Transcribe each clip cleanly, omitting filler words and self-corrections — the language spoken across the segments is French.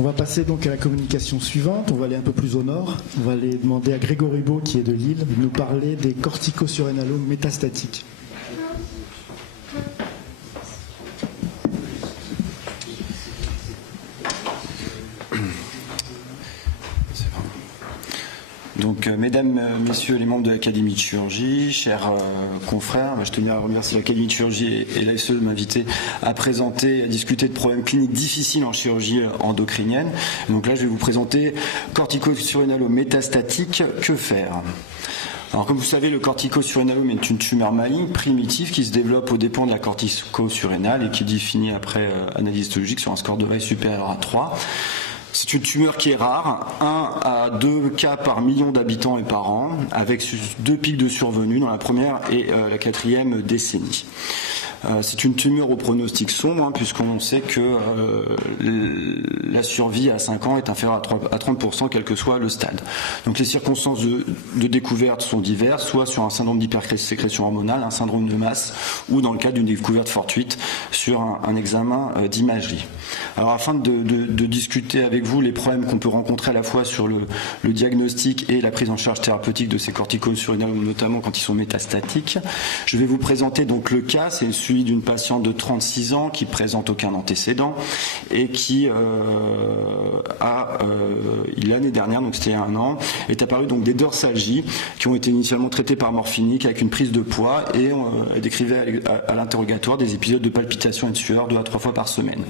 On va passer donc à la communication suivante. On va aller un peu plus au nord. On va aller demander à Grégory Beau, qui est de Lille, de nous parler des corticosurrénalo métastatiques. Donc, mesdames, messieurs les membres de l'Académie de chirurgie, chers confrères, je tenais à remercier l'Académie de chirurgie et l'ASE de m'inviter à présenter, à discuter de problèmes cliniques difficiles en chirurgie endocrinienne. Donc là, je vais vous présenter corticosurrénalo métastatique, que faire ? Alors, comme vous savez, le corticosurrénalome est une tumeur maligne primitive qui se développe aux dépens de la corticosurrénale et qui est définie après analyse histologique sur un score de Weill supérieur à 3. C'est une tumeur qui est rare, 1 à 2 cas par million d'habitants et par an, avec 2 pics de survenue dans la première et la 4e décennie. C'est une tumeur au pronostic sombre, puisqu'on sait que la survie à 5 ans est inférieure à 30%, quel que soit le stade. Donc les circonstances de découverte sont diverses, soit sur un syndrome d'hypersécrétion hormonale, un syndrome de masse, ou dans le cas d'une découverte fortuite sur un examen d'imagerie. Alors afin de discuter avec vous les problèmes qu'on peut rencontrer à la fois sur le diagnostic et la prise en charge thérapeutique de ces corticosurrénalomes, notamment quand ils sont métastatiques, je vais vous présenter donc le cas. C'est celui d'une patiente de 36 ans qui présente aucun antécédent et qui l'année dernière, donc c'était il y a 1 an, est apparu donc des dorsalgies qui ont été initialement traitées par morphinique avec une prise de poids et elle décrivait à l'interrogatoire des épisodes de palpitations et de sueur 2 à 3 fois par semaine.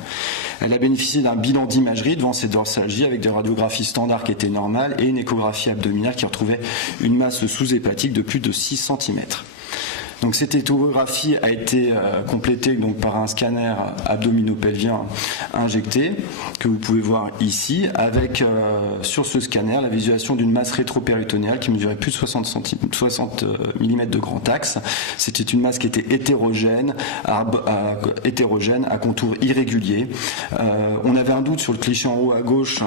Elle a bénéficié d'un bilan d'imagerie devant ces dorsalgies avec des radiographies standards qui étaient normales et une échographie abdominale qui retrouvait une masse sous-hépatique de plus de 6 cm. Donc cette échographie a été complétée donc par un scanner abdominopelvien injecté que vous pouvez voir ici avec sur ce scanner la visualisation d'une masse rétropéritonéale qui mesurait plus de 60 mm de grand axe. C'était une masse qui était hétérogène à contours irréguliers. On avait un doute sur le cliché en haut à gauche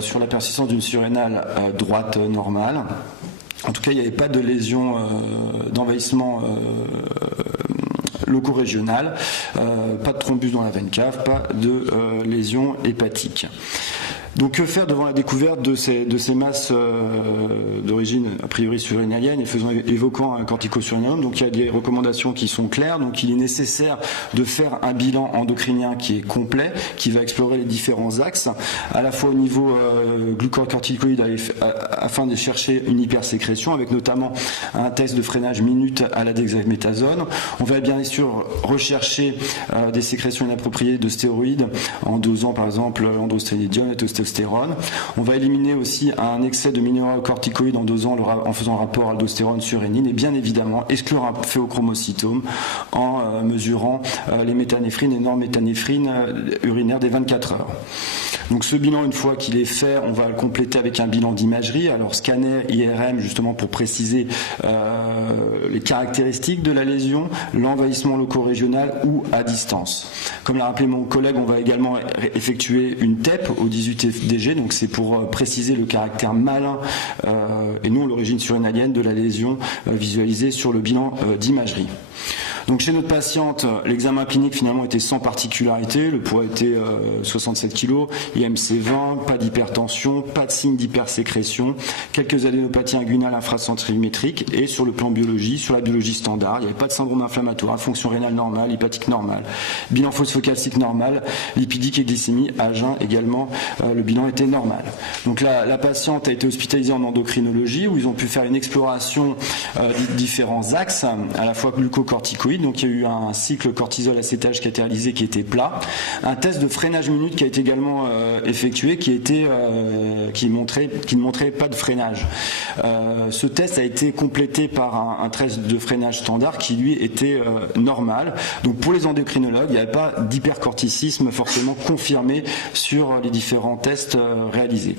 sur la persistance d'une surrénale droite normale. En tout cas, il n'y avait pas de lésion d'envahissement loco-régional, pas de thrombus dans la veine cave, pas de lésion hépatique. Donc que faire devant la découverte de ces masses d'origine a priori surrénalienne et évoquant un corticosurrénalome? Donc il y a des recommandations qui sont claires. Donc il est nécessaire de faire un bilan endocrinien qui est complet, qui va explorer les différents axes, à la fois au niveau glucocorticoïde afin de chercher une hypersécrétion, avec notamment un test de freinage minute à la dexaméthasone. On va bien sûr rechercher des sécrétions inappropriées de stéroïdes en dosant par exemple androstenedione et testostérone. On va éliminer aussi un excès de minéralocorticoïdes en faisant un rapport aldostérone-surrénine et bien évidemment exclure un phéochromocytome en mesurant les méthanéphrines et norméthanéphrines urinaires des 24 heures. Donc ce bilan, une fois qu'il est fait, on va le compléter avec un bilan d'imagerie, alors scanner, IRM, justement pour préciser les caractéristiques de la lésion, l'envahissement loco-régional ou à distance. Comme l'a rappelé mon collègue, on va également effectuer une TEP au 18FDG, donc c'est pour préciser le caractère malin et non l'origine surrénalienne de la lésion visualisée sur le bilan d'imagerie. Donc chez notre patiente, l'examen clinique finalement était sans particularité, le poids était 67 kg, IMC 20, pas d'hypertension, pas de signe d'hypersécrétion, quelques adénopathies inguinales infracentrimétriques et sur le plan biologie, sur la biologie standard, il n'y avait pas de syndrome inflammatoire, fonction rénale normale, hépatique normale, bilan phosphocalcique normal, lipidique et glycémie à jeun également, le bilan était normal. Donc la patiente a été hospitalisée en endocrinologie où ils ont pu faire une exploration des différents axes, à la fois glucocorticoïdes. Donc il y a eu un cycle cortisol acétage qui a été réalisé qui était plat, un test de freinage minute qui a été également effectué qui ne montrait pas de freinage. Ce test a été complété par un test de freinage standard qui lui était normal. Donc pour les endocrinologues, il n'y avait pas d'hypercorticisme forcément confirmé sur les différents tests réalisés.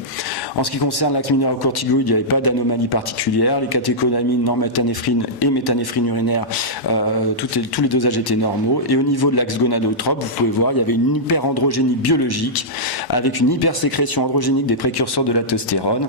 En ce qui concerne l'axe minéralocorticoïde, il n'y avait pas d'anomalie particulière. Les catécholamines, norméthanéphrine et méthanéphrine urinaire, tout tous les dosages étaient normaux. Et au niveau de l'axe gonadotrope, vous pouvez voir, il y avait une hyperandrogénie biologique avec une hypersécrétion androgénique des précurseurs de la testostérone,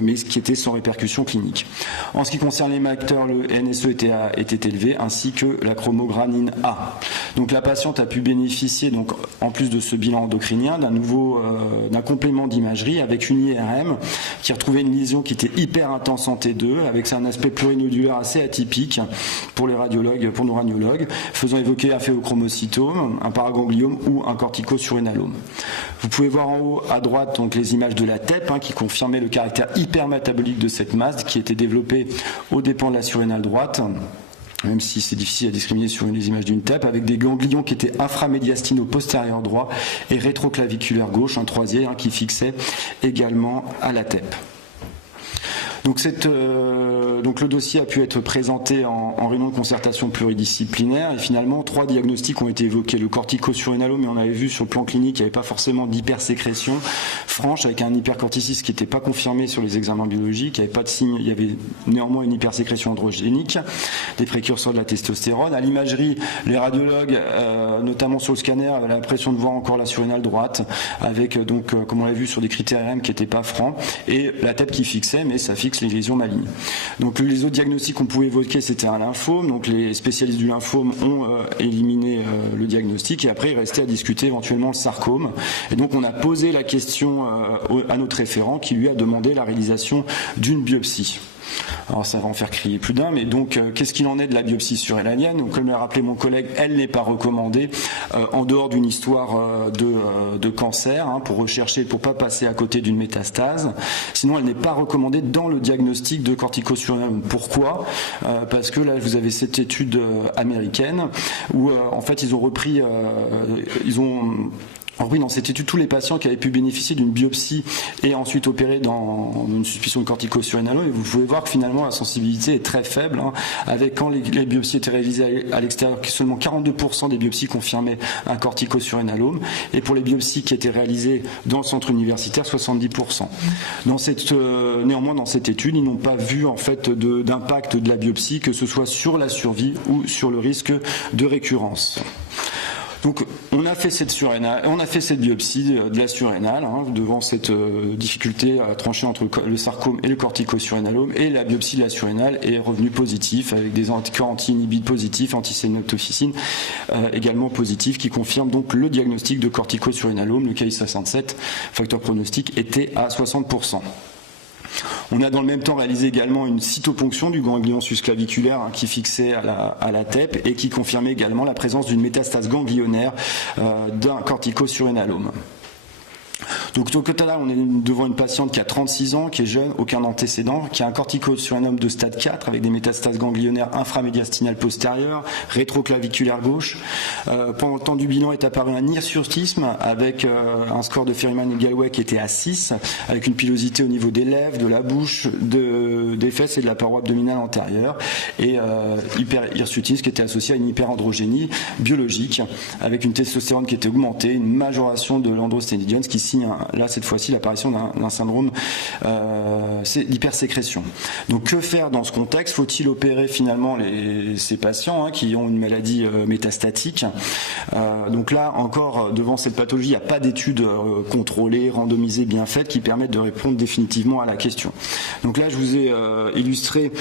mais qui était sans répercussion clinique. En ce qui concerne les marqueurs, le NSE était élevé, ainsi que la chromogranine A. Donc la patiente a pu bénéficier, donc, en plus de ce bilan endocrinien, d'un complément d'imagerie avec une IRM qui retrouvait une lésion qui était hyper intense en T2, avec un aspect plurinodulaire assez atypique pour nos radiologues, faisant évoquer un phéochromocytome, un paragangliome ou un corticosurrénalome. Vous pouvez voir en haut à droite donc les images de la TEP qui confirmaient le caractère hypermétabolique de cette masse qui était développée aux dépens de la surrénale droite, même si c'est difficile à discriminer sur les images d'une TEP, avec des ganglions qui étaient inframédiastinaux postérieur droit et rétroclaviculaire gauche, un troisième qui fixait également à la TEP. Donc le dossier a pu être présenté en réunion de concertation pluridisciplinaire et finalement 3 diagnostics ont été évoqués. Le corticosurrénalome, mais on avait vu sur le plan clinique, il n'y avait pas forcément d'hypersécrétion franche avec un hypercorticisme qui n'était pas confirmé sur les examens biologiques, il n'y avait pas de signe, il y avait néanmoins une hypersécrétion androgénique, des précurseurs de la testostérone. À l'imagerie, les radiologues, notamment sur le scanner, avaient l'impression de voir encore la surrénale droite avec comme on l'a vu sur des critères RM qui n'étaient pas francs et la tête qui fixait, mais ça fixe les lésions malignes. Donc les autres diagnostics qu'on pouvait évoquer, c'était un lymphome. Donc les spécialistes du lymphome ont éliminé le diagnostic et après il restait à discuter éventuellement le sarcome. Et donc on a posé la question à notre référent qui lui a demandé la réalisation d'une biopsie. Alors ça va en faire crier plus d'un, mais donc qu'est-ce qu'il en est de la biopsie surrénalienne? Donc, comme l'a rappelé mon collègue, elle n'est pas recommandée en dehors d'une histoire de cancer, pour rechercher, pour pas passer à côté d'une métastase. Sinon, elle n'est pas recommandée dans le diagnostic de corticosurrénalome. Pourquoi? Parce que là, vous avez cette étude américaine où en fait ils ont repris dans cette étude tous les patients qui avaient pu bénéficier d'une biopsie et ensuite opérés dans une suspicion de corticosurrénalome, et vous pouvez voir que finalement la sensibilité est très faible, avec quand les biopsies étaient réalisées à l'extérieur, seulement 42% des biopsies confirmaient un corticosurrénalome, et pour les biopsies qui étaient réalisées dans le centre universitaire, 70%. Néanmoins, dans cette étude, ils n'ont pas vu en fait d'impact de la biopsie, que ce soit sur la survie ou sur le risque de récurrence. Donc on a fait cette biopsie de la surrénale devant cette difficulté à trancher entre le sarcome et le corticosurrénalome, et la biopsie de la surrénale est revenue positive avec des anticorps anti-inhibites positifs, antisénoptophysine également positifs, qui confirment donc le diagnostic de corticosurrénalome. Le Ki-67, facteur pronostic, était à 60%. On a dans le même temps réalisé également une cytoponction du ganglion susclaviculaire qui fixait à la TEP et qui confirmait également la présence d'une métastase ganglionnaire d'un corticosurrénalome. Donc au total, on est devant une patiente qui a 36 ans, qui est jeune, aucun antécédent, qui a un corticosurrénalome de stade 4 avec des métastases ganglionnaires inframédiastinales postérieures, rétroclaviculaire gauche. Pendant le temps du bilan est apparu un hirsutisme avec un score de Ferryman et Galway qui était à 6, avec une pilosité au niveau des lèvres, de la bouche, des fesses et de la paroi abdominale antérieure, et hirsutisme qui était associé à une hyperandrogénie biologique avec une testostérone qui était augmentée, une majoration de l'androsténidione, ce qui signe là cette fois-ci l'apparition d'un syndrome d'hypersécrétion. Donc que faire dans ce contexte? Faut-il opérer finalement ces patients qui ont une maladie métastatique? Donc là encore, devant cette pathologie, il n'y a pas d'études contrôlées, randomisées, bien faites qui permettent de répondre définitivement à la question. Donc là je vous ai illustré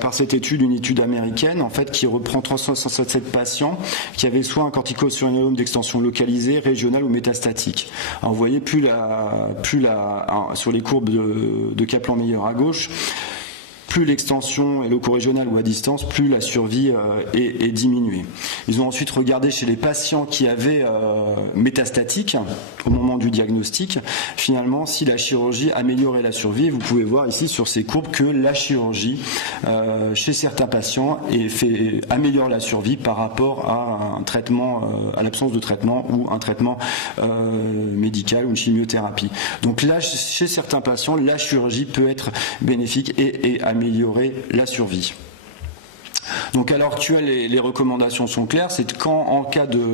par cette étude, une étude américaine en fait qui reprend 367 patients qui avaient soit un corticosurrénalome d'extension localisée, régionale ou métastatique. Alors, vous voyez, sur les courbes de Kaplan-Meier à gauche, plus l'extension est loco-régionale ou à distance, plus la survie est diminuée. Ils ont ensuite regardé chez les patients qui avaient métastatique au moment du diagnostic, finalement, si la chirurgie améliorait la survie. Vous pouvez voir ici sur ces courbes que la chirurgie, chez certains patients, améliore la survie par rapport à un traitement, à l'absence de traitement ou un traitement médical ou une chimiothérapie. Donc là, chez certains patients, la chirurgie peut être bénéfique et améliorer la survie. Donc à l'heure actuelle, les recommandations sont claires, c'est quand en cas de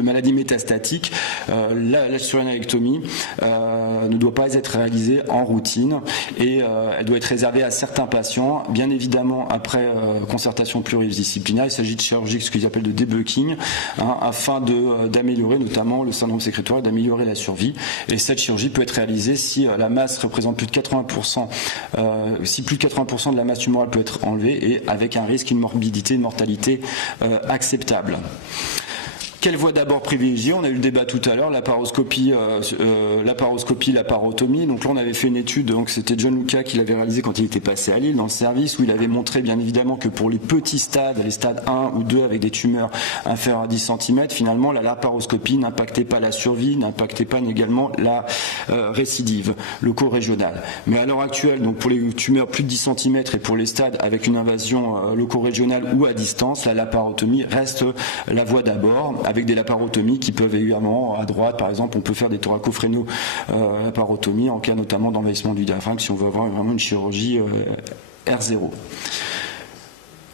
maladie métastatique, la surrénalectomie ne doit pas être réalisée en routine et elle doit être réservée à certains patients, bien évidemment après concertation pluridisciplinaire. Il s'agit de chirurgie, ce qu'ils appellent de debulking, afin d'améliorer notamment le syndrome sécrétoire, d'améliorer la survie. Et cette chirurgie peut être réalisée si la masse représente plus de 80%, si plus de 80% de la masse tumorale peut être enlevée et avec un risque, une morbidité, une mortalité acceptable. Quelle voie d'abord privilégier? On a eu le débat tout à l'heure, laparoscopie, laparotomie. Donc là, on avait fait une étude, donc c'était John Luca qui l'avait réalisé quand il était passé à Lille dans le service, où il avait montré bien évidemment que pour les petits stades, les stades 1 ou 2 avec des tumeurs inférieures à 10 cm, finalement, la laparoscopie n'impactait pas la survie, n'impactait pas également la récidive loco-régionale. Mais à l'heure actuelle, donc pour les tumeurs plus de 10 cm et pour les stades avec une invasion loco-régionale ou à distance, la laparotomie reste la voie d'abord, avec des laparotomies qui peuvent également, à droite par exemple, on peut faire des thoracophéno laparotomies en cas notamment d'envahissement du diaphragme si on veut avoir vraiment une chirurgie R0.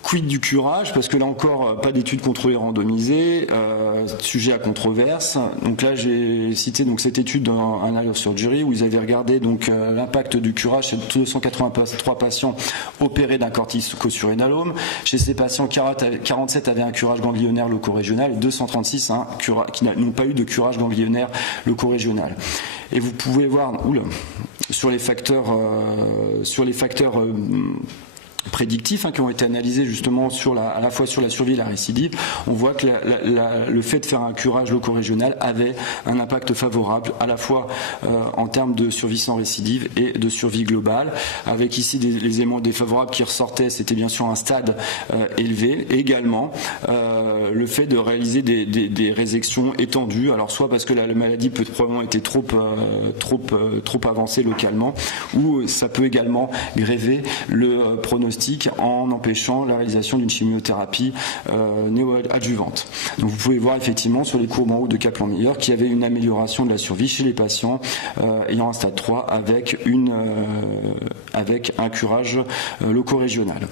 Quid du curage, parce que là encore, pas d'études contrôlées randomisées, sujet à controverse. Donc là, j'ai cité donc cette étude dans un Annals of Surgery où ils avaient regardé donc l'impact du curage chez 283 patients opérés d'un corticosurrénalome. Chez ces patients, 47 avaient un curage ganglionnaire loco-régional et 236 qui n'ont pas eu de curage ganglionnaire loco-régional. Et vous pouvez voir sur les facteurs prédictifs qui ont été analysés justement à la fois sur la survie et la récidive, on voit que le fait de faire un curage loco-régional avait un impact favorable à la fois en termes de survie sans récidive et de survie globale, avec ici les éléments défavorables qui ressortaient, c'était bien sûr un stade élevé, et également le fait de réaliser des résections étendues, alors soit parce que la maladie peut probablement être trop avancée localement, ou ça peut également gréver le pronostic en empêchant la réalisation d'une chimiothérapie néoadjuvante. Donc vous pouvez voir effectivement sur les courbes en haut de Kaplan-Meier qu'il y avait une amélioration de la survie chez les patients ayant un stade 3 avec un curage loco-régional.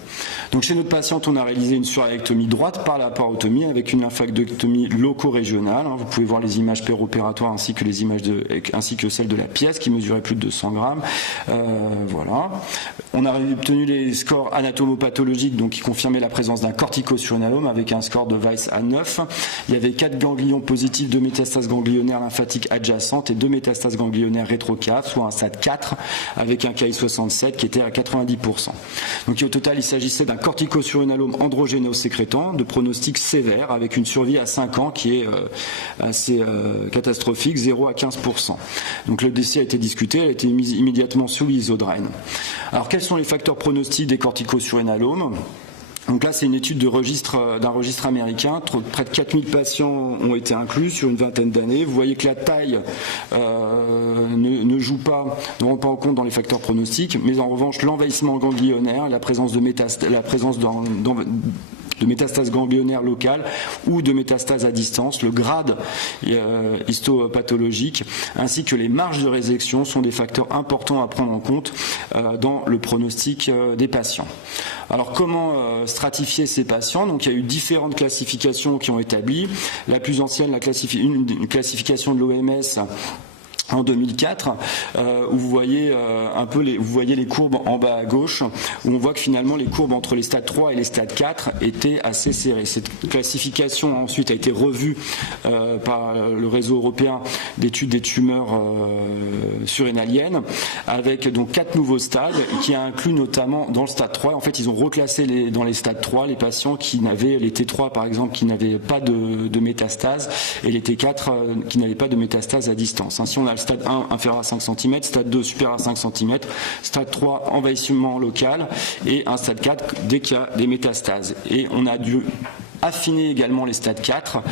Donc chez notre patiente, on a réalisé une surrénectomie droite par laparotomie avec une lymphadenectomie loco-régionale. Vous pouvez voir les images péropératoires ainsi que celles de la pièce qui mesuraient plus de 200 grammes. Voilà. On a obtenu les scores anatomopathologiques donc qui confirmaient la présence d'un corticosurrénalome avec un score de Weiss à 9. Il y avait 4 ganglions positifs, 2 métastases ganglionnaires lymphatiques adjacentes et 2 métastases ganglionnaires rétrocaves, soit un stade 4 avec un KI67 qui était à 90%. Donc au total, il s'agissait d'un corticosurrénalome androgéno-sécrétant de pronostic sévère avec une survie à 5 ans qui est assez catastrophique, 0 à 15%. Donc le décès a été discuté, elle a été mise immédiatement sous l'isodrène. Alors quels sont les facteurs pronostiques des corticosurrénalomes? Donc là, c'est une étude d'un registre américain. Près de 4000 patients ont été inclus sur une vingtaine d'années. Vous voyez que la taille ne rend pas en compte dans les facteurs pronostiques, mais en revanche, l'envahissement ganglionnaire, la présence de métastases ganglionnaires locales ou de métastases à distance, le grade histopathologique, ainsi que les marges de résection sont des facteurs importants à prendre en compte dans le pronostic des patients. Alors comment stratifier ces patients? Donc il y a eu différentes classifications qui ont établi. La plus ancienne, une classification de l'OMS en 2004, où vous voyez les courbes en bas à gauche, où on voit que finalement les courbes entre les stades 3 et les stades 4 étaient assez serrées. Cette classification ensuite a été revue par le réseau européen d'études des tumeurs surrénaliennes, avec donc 4 nouveaux stades qui incluent notamment dans le stade 3. En fait, ils ont reclassé dans les stades 3 les patients qui n'avaient, les T3 par exemple, qui n'avaient pas de métastase, et les T4 qui n'avaient pas de métastase à distance. Ainsi, on a le stade 1 inférieur à 5 cm, stade 2 supérieur à 5 cm, stade 3 envahissement local et un stade 4 dès qu'il y a des métastases. Et on a dû affiner également les stades 4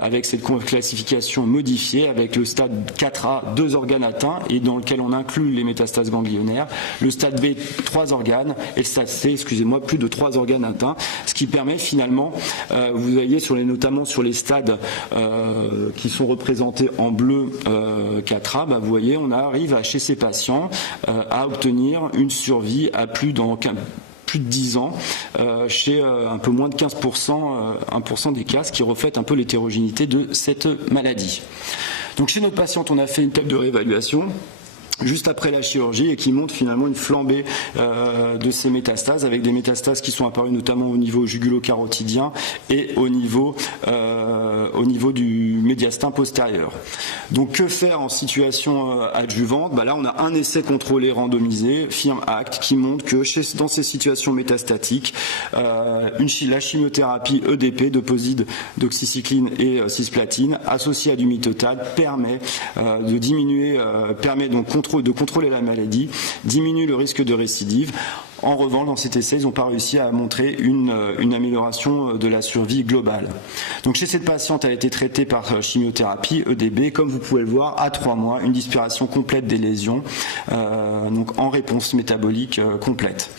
avec cette classification modifiée avec le stade 4A 2 organes atteints et dans lequel on inclut les métastases ganglionnaires, le stade B 3 organes et le stade C, plus de 3 organes atteints, ce qui permet finalement, vous voyez notamment sur les stades qui sont représentés en bleu 4A, vous voyez on arrive chez ces patients à obtenir une survie à plus plus de 10 ans chez un peu moins de 15%, 1% des cas, ce qui reflète un peu l'hétérogénéité de cette maladie. Donc chez notre patiente, on a fait une table de réévaluation juste après la chirurgie et qui montre finalement une flambée de ces métastases, avec des métastases qui sont apparues notamment au niveau jugulo-carotidien et au niveau du médiastin postérieur. Donc que faire en situation adjuvante? Là on a un essai contrôlé randomisé, FIRM-ACT, qui montre que dans ces situations métastatiques, la chimiothérapie EDP, doposide d'oxycycline et cisplatine, associée à du mitotate, permet de diminuer, de contrôler la maladie, diminue le risque de récidive. En revanche, dans cet essai, ils n'ont pas réussi à montrer une amélioration de la survie globale. Donc chez cette patiente, elle a été traitée par chimiothérapie EDB, comme vous pouvez le voir, à 3 mois, une disparition complète des lésions, donc en réponse métabolique complète.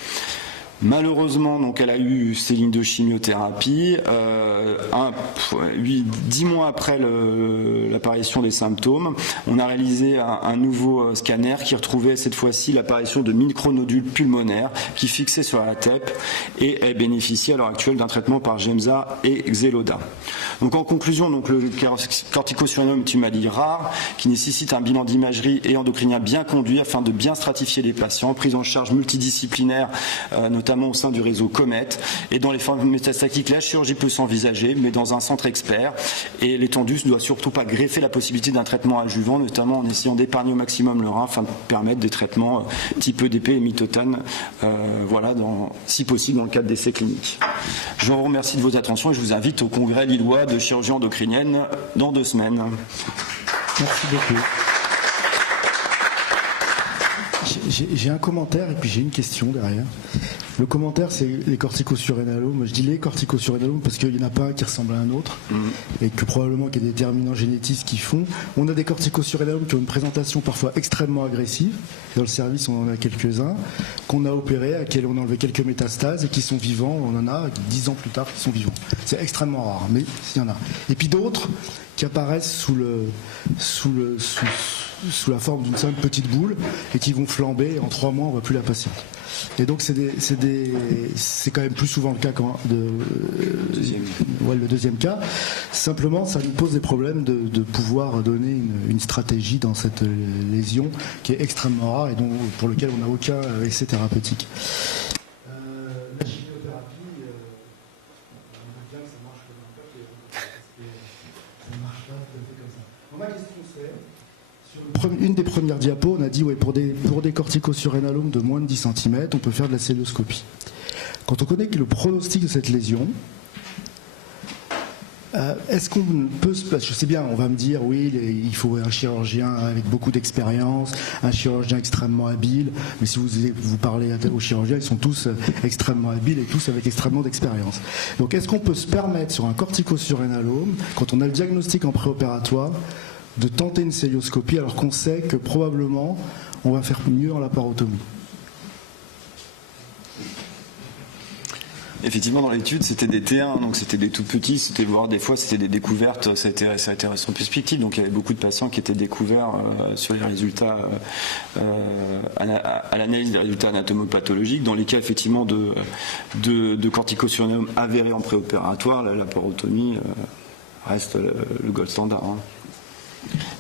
Malheureusement, donc, elle a eu ces lignes de chimiothérapie. 10 mois après l'apparition des symptômes, on a réalisé un nouveau scanner qui retrouvait cette fois-ci l'apparition de micronodules pulmonaires qui fixaient sur la tête, et elle bénéficie à l'heure actuelle d'un traitement par Gemza et Xeloda. Donc en conclusion, le corticosuriname est une maladie rare qui nécessite un bilan d'imagerie et endocrinien bien conduit afin de bien stratifier les patients, prise en charge multidisciplinaire, notamment au sein du réseau COMET. Et dans les formes métastatiques, la chirurgie peut s'envisager, mais dans un centre expert. Et l'étendue ne doit surtout pas greffer la possibilité d'un traitement adjuvant, notamment en essayant d'épargner au maximum le rein afin de permettre des traitements type EDP et mitotane, si possible dans le cadre d'essais cliniques. Je vous remercie de votre attention et je vous invite au congrès lillois de chirurgie endocrinienne dans 2 semaines. Merci beaucoup. J'ai un commentaire et puis j'ai une question derrière. Le commentaire, c'est les corticosurrénalomes. Je dis les corticosurrénalomes parce qu'il n'y en a pas un qui ressemble à un autre et que probablement qu'il y a des déterminants génétiques qui font. On a des corticosurrénalomes qui ont une présentation parfois extrêmement agressive. Dans le service, on en a quelques-uns qu'on a opérés, à qui on a enlevé quelques métastases et qui sont vivants. On en a 10 ans plus tard qui sont vivants. C'est extrêmement rare, mais il y en a. Et puis d'autres qui apparaissent sous la forme d'une simple petite boule et qui vont flamber. En 3 mois, on ne voit plus la patiente. Et donc c'est quand même plus souvent le cas le deuxième cas. Simplement, ça nous pose des problèmes de pouvoir donner une stratégie dans cette lésion qui est extrêmement rare et pour lequel on n'a aucun essai thérapeutique. La chimiothérapie, on voit bien que ça marche comme un peu, ça ne marche pas tout à fait comme ça. Ma question c'est, sur une des premières diapos, on a dit pour des corticosurrénalomes de moins de 10 cm, on peut faire de la célioscopie. Quand on connaît le pronostic de cette lésion, est-ce qu'on peut je sais bien, on va me dire oui, il faut un chirurgien avec beaucoup d'expérience, un chirurgien extrêmement habile, mais si vous parlez aux chirurgiens, ils sont tous extrêmement habiles et tous avec extrêmement d'expérience. Donc est-ce qu'on peut se permettre sur un corticosurrénalome, quand on a le diagnostic en préopératoire, de tenter une célioscopie alors qu'on sait que probablement on va faire mieux en laparotomie? Effectivement, dans l'étude, c'était des T1, donc c'était des tout petits, voire des fois c'était des découvertes, ça a été en perspective, donc il y avait beaucoup de patients qui étaient découverts sur les résultats, à l'analyse des résultats anatomopathologiques, dans les cas effectivement de corticosurrénalome avérés en préopératoire, la laparotomie reste le gold standard.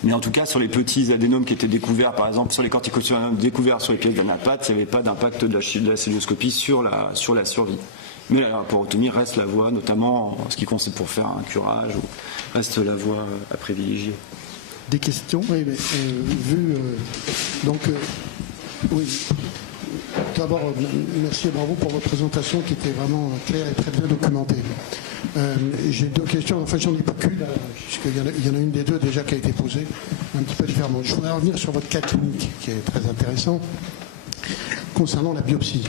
Mais en tout cas, sur les petits adénomes qui étaient découverts, par exemple, sur les corticosurrénalomes découverts sur les pièces d'anapathe, il n'y avait pas d'impact de la célioscopie sur la survie. Mais la laparotomie reste la voie, notamment en ce qui concerne pour faire un curage, reste la voie à privilégier. Des questions? Oui, mais oui. D'abord, merci et bravo pour votre présentation qui était vraiment claire et très bien documentée. J'ai 2 questions, enfin j'en ai pas qu'une, puisqu'il y en a une des 2 déjà qui a été posée, un petit peu différemment. Je voudrais revenir sur votre cas clinique qui est très intéressant. Concernant la biopsie,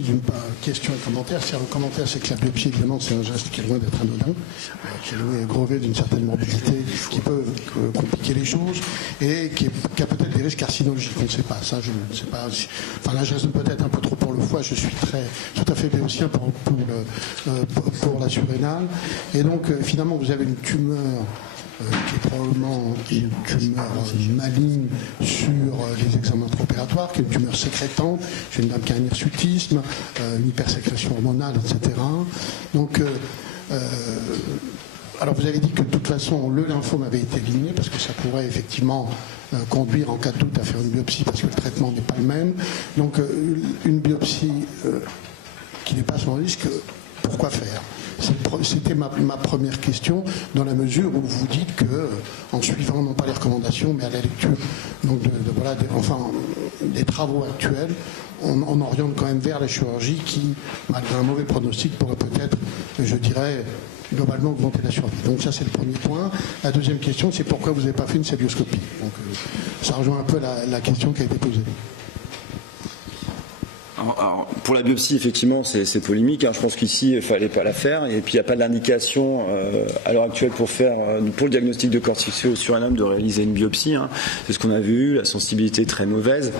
d'une part, question et commentaire. Si le commentaire, c'est que la biopsie, évidemment, c'est un geste qui est loin d'être anodin, qui est grevé d'une certaine morbidité, qui peut compliquer les choses et qui a peut-être des risques carcinologiques. On ne sait pas. Ça, je ne sais pas. Enfin, là, je reste peut-être un peu trop pour le foie. Je suis tout à fait béotien pour la surrénale. Et donc, finalement, vous avez une tumeur qui est probablement une tumeur maligne sur les examens opératoires, qui est une tumeur sécrétante, chez une dame qui a un hirsutisme, une hypersécrétion hormonale, etc. Donc, alors vous avez dit que de toute façon le lymphome avait été éliminé parce que ça pourrait effectivement conduire en cas de doute à faire une biopsie parce que le traitement n'est pas le même. Donc une biopsie qui n'est pas sans risque, pourquoi faire? C'était ma première question, dans la mesure où vous dites que, en suivant non pas les recommandations, mais à la lecture donc des travaux actuels, on oriente quand même vers la chirurgie qui, malgré un mauvais pronostic, pourrait peut-être, je dirais, globalement augmenter la survie. Donc ça, c'est le premier point. La deuxième question, c'est pourquoi vous n'avez pas fait une célioscopie. Donc ça rejoint un peu la question qui a été posée. Alors, pour la biopsie, effectivement, c'est polémique. Je pense qu'ici, il ne fallait pas la faire. Et puis, il n'y a pas d'indication à l'heure actuelle pour le diagnostic de corticosuriname de réaliser une biopsie. C'est ce qu'on a vu. La sensibilité est très mauvaise.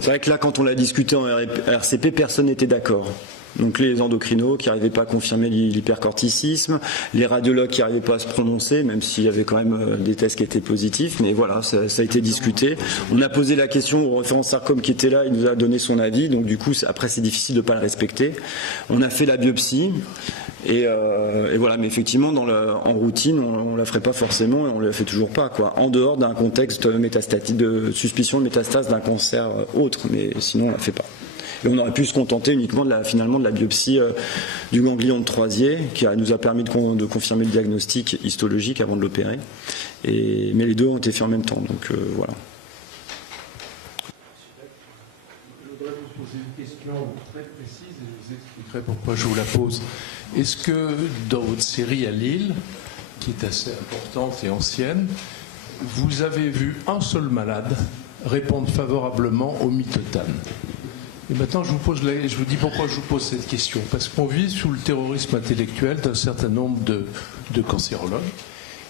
C'est vrai que là, quand on l'a discuté en RCP, personne n'était d'accord. Donc les endocrinos qui n'arrivaient pas à confirmer l'hypercorticisme, les radiologues qui n'arrivaient pas à se prononcer, même s'il y avait quand même des tests qui étaient positifs, mais voilà, ça a été discuté. On a posé la question au référent Sarcom qui était là, il nous a donné son avis, donc du coup après c'est difficile de ne pas le respecter. On a fait la biopsie, et voilà, mais effectivement en routine on ne la ferait pas forcément et on ne la fait toujours pas, quoi, en dehors d'un contexte métastatique, de suspicion de métastase d'un cancer autre, mais sinon on ne la fait pas. Et on aurait pu se contenter uniquement de la biopsie du ganglion de Troisier, qui nous a permis de confirmer le diagnostic histologique avant de l'opérer. Mais les deux ont été faits en même temps, donc voilà. Je voudrais vous poser une question très précise et je vous expliquerai pourquoi je vous la pose. Est-ce que dans votre série à Lille, qui est assez importante et ancienne, vous avez vu un seul malade répondre favorablement au mitotan? Et maintenant, je vous dis pourquoi je vous pose cette question. Parce qu'on vit sous le terrorisme intellectuel d'un certain nombre de cancérologues.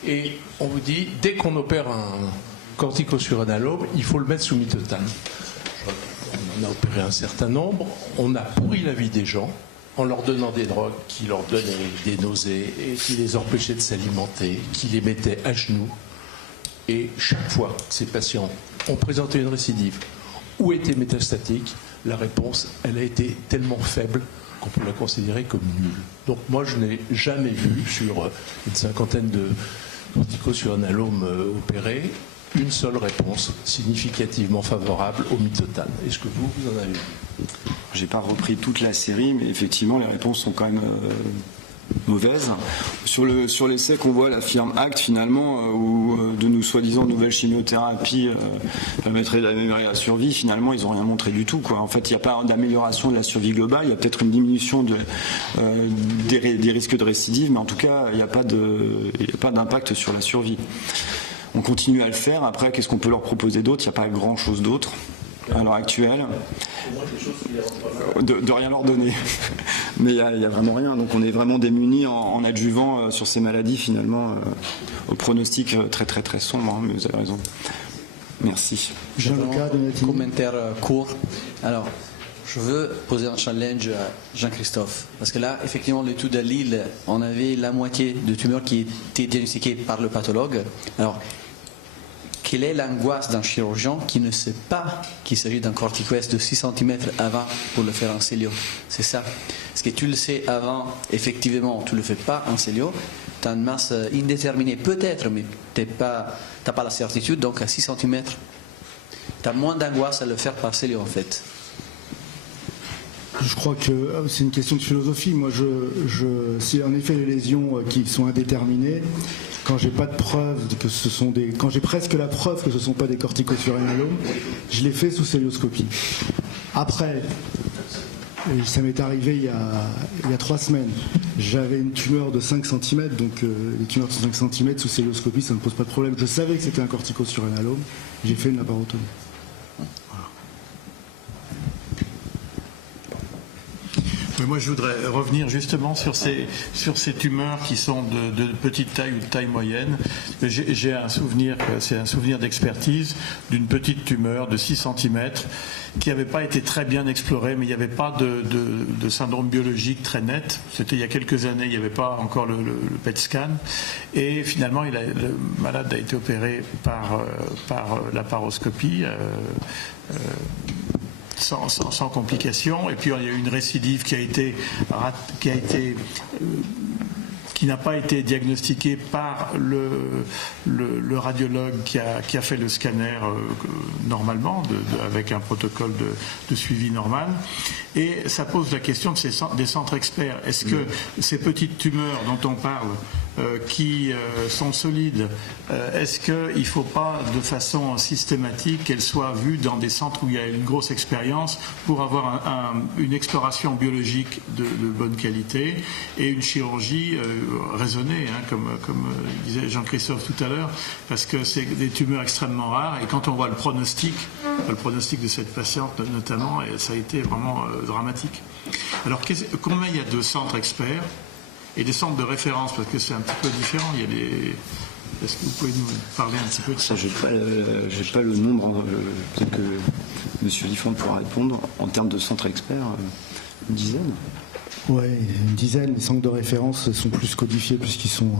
Et on vous dit, dès qu'on opère un corticosurinalome, il faut le mettre sous mitotan. On en a opéré un certain nombre. On a pourri la vie des gens en leur donnant des drogues qui leur donnaient des nausées et qui les empêchaient de s'alimenter, qui les mettaient à genoux. Et chaque fois que ces patients ont présenté une récidive ou étaient métastatiques, la réponse, elle a été tellement faible qu'on peut la considérer comme nulle. Donc moi, je n'ai jamais vu sur une cinquantaine de corticosurinalomes opérés une seule réponse significativement favorable au mitotan. Est-ce que vous en avez vu? J'ai pas repris toute la série, mais effectivement, les réponses sont quand même mauvaises. Sur l'essai qu'on voit, la firme Act, finalement, où de nous soi-disant nouvelles chimiothérapies permettraient d'améliorer la survie, finalement, ils n'ont rien montré du tout, quoi. En fait, il n'y a pas d'amélioration de la survie globale, il y a peut-être une diminution des risques de récidive, mais en tout cas, il n'y a pas d'impact sur la survie. On continue à le faire. Après, qu'est-ce qu'on peut leur proposer d'autre? Il n'y a pas grand-chose d'autre à l'heure actuelle. De rien leur donner. Mais il n'y a vraiment rien. Donc on est vraiment démunis en adjuvant sur ces maladies, finalement, au pronostic très très très sombre, mais vous avez raison. Merci. Un commentaire court. Alors, je veux poser un challenge à Jean-Christophe. Parce que là, effectivement, l'étude à Lille, on avait la moitié de tumeurs qui étaient diagnostiquées par le pathologue. Alors, quelle est l'angoisse d'un chirurgien qui ne sait pas qu'il s'agit d'un corticoïde de 6 cm avant pour le faire en célio? C'est ça. Parce que tu le sais avant, effectivement, tu ne le fais pas en célio, tu as une masse indéterminée, peut-être, mais tu n'as pas la certitude, donc à 6 cm, tu as moins d'angoisse à le faire par célio en fait. Je crois que c'est une question de philosophie. Moi, si en effet les lésions qui sont indéterminées, quand j'ai pas de preuve que quand j'ai presque la preuve que ce ne sont pas des corticosurinalomes, je les fais sous célioscopie. Après, ça m'est arrivé il y a 3 semaines. J'avais une tumeur de 5 cm, donc les tumeurs de 5 cm sous célioscopie, ça ne me pose pas de problème. Je savais que c'était un corticosurinalome, j'ai fait une laparotomie. Mais moi, je voudrais revenir justement sur ces tumeurs qui sont de petite taille ou de taille moyenne. J'ai un souvenir, c'est un souvenir d'expertise d'une petite tumeur de 6 cm qui n'avait pas été très bien explorée, mais il n'y avait pas de syndrome biologique très net. C'était il y a quelques années, il n'y avait pas encore le PET scan. Et finalement, le malade a été opéré par laparoscopie. Sans complications, et puis il y a eu une récidive qui n'a pas été diagnostiquée par le radiologue qui a fait le scanner normalement, avec un protocole de suivi normal. Et ça pose la question des centres experts. Est-ce que ces petites tumeurs dont on parle, qui sont solides, est-ce qu'il ne faut pas de façon systématique qu'elles soient vues dans des centres où il y a une grosse expérience pour avoir une exploration biologique de bonne qualité et une chirurgie raisonnée, hein, comme disait Jean-Christophe tout à l'heure, parce que c'est des tumeurs extrêmement rares et quand on voit le pronostic de cette patiente notamment, ça a été vraiment dramatique. Alors combien il y a de centres experts et des centres de référence, parce que c'est un petit peu différent. Est-ce que vous pouvez nous parler un petit peu de ça? J'ai pas le nombre, peut-être que M. Liffon pourra répondre. En termes de centres experts, une dizaine? Oui, une dizaine. Les centres de référence sont plus codifiés puisqu'ils sont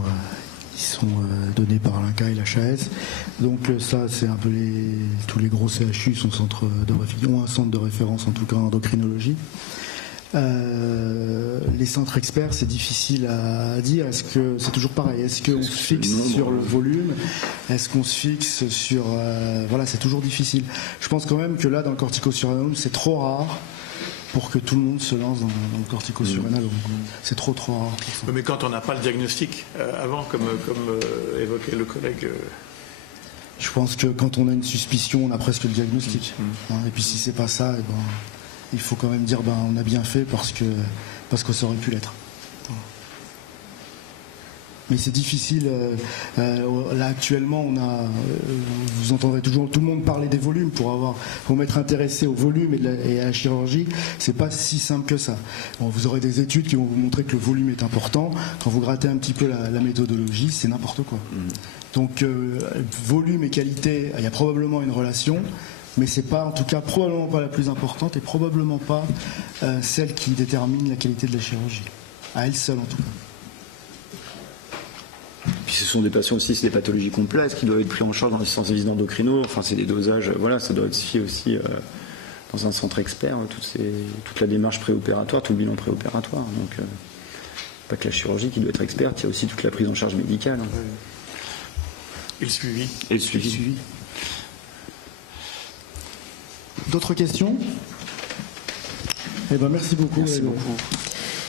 donnés par l'INCA et l'HAS. Donc ça, c'est un peu tous les gros CHU ont un centre de référence, en tout cas en endocrinologie. Les centres experts, c'est difficile à dire. Est-ce que c'est toujours pareil? Est-ce qu'on se fixe sur le volume? Est-ce qu'on se fixe sur voilà, c'est toujours difficile. Je pense quand même que là, dans le corticosurrénalome, c'est trop rare pour que tout le monde se lance dans le corticosurrénalome. C'est trop rare. Mais quand on n'a pas le diagnostic avant, comme évoquait le collègue. Je pense que quand on a une suspicion, on a presque le diagnostic. Et puis si c'est pas ça, il faut quand même dire on a bien fait parce que ça aurait pu l'être. Mais c'est difficile. Là actuellement, vous entendrez toujours tout le monde parler des volumes pour être intéressé au volume et à la chirurgie. C'est pas si simple que ça. Bon, vous aurez des études qui vont vous montrer que le volume est important. Quand vous grattez un petit peu la méthodologie, c'est n'importe quoi. Donc volume et qualité, il y a probablement une relation. Mais c'est pas, en tout cas, probablement pas la plus importante et probablement pas celle qui détermine la qualité de la chirurgie. À elle seule, en tout cas. Puis ce sont des patients aussi, c'est des pathologies complexes qui doivent être pris en charge dans les services d'endocrino. Enfin, c'est des dosages, voilà, ça doit être fait aussi dans un centre expert, toute la démarche préopératoire, tout le bilan préopératoire. Donc, pas que la chirurgie qui doit être experte, il y a aussi toute la prise en charge médicale. Et le suivi. D'autres questions? Merci beaucoup. Merci beaucoup.